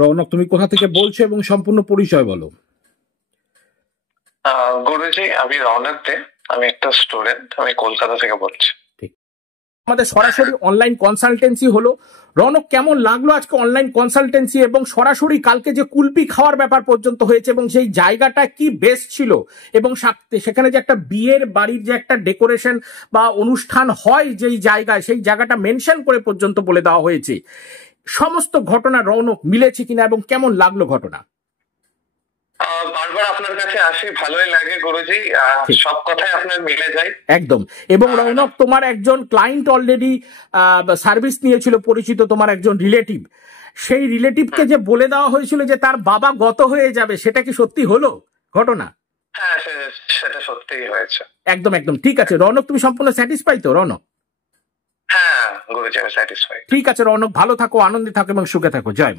রৌনক, তুমি কোথা থেকে বলছো এবং সম্পূর্ণ পরিচয় বলো। গুরুজি, আমি রৌনক দে। আমি একটা স্টুডেন্ট, আমি কলকাতা থেকে বলছি। ঠিক, আমাদের সরাসরি অনলাইন কনসালটেন্সি হলো। রৌনক, কেমন লাগলো আজকে অনলাইন কনসালটেন্সি এবং সরাসরি কালকে যে কুলপি খাওয়ার ব্যাপার পর্যন্ত হয়েছে এবং সেই জায়গাটা কি বেস্ট ছিল এবং সেখানে যে একটা বিয়ের বাড়ির যে একটা ডেকোরেশন বা অনুষ্ঠান হয় যেই জায়গায়, সেই জায়গাটা মেনশন করে পর্যন্ত বলে দেওয়া হয়েছে, সমস্ত ঘটনা রৌনক মিলেছে কিনা এবং কেমন লাগলো ঘটনা? বারবার আপনার কাছে আসি, ভালোই লাগে গুরুজি। সব কথাই আপনার মিলে যায় একদম। এবং রৌনক, তোমার একজন ক্লায়েন্ট অলরেডি সার্ভিস নিয়েছিল, পরিচিত তোমার একজন রিলেটিভ, সেই রিলেটিভকে যে বলে দেওয়া হয়েছিল যে তার বাবা গত হয়ে যাবে, সেটা কি সত্যি হলো ঘটনা? হ্যাঁ, সেটা সত্যিই হয়েছে। একদম একদম ঠিক আছে রৌনক, তুমি সম্পূর্ণ স্যাটিসফাই তো রৌনক? হ্যাঁ গুরুজি, আমি স্যাটিসফাইড। ঠিক আছে রৌনক, ভালো থাকো, আনন্দে থাকো এবং সুখে থাকো। জয়।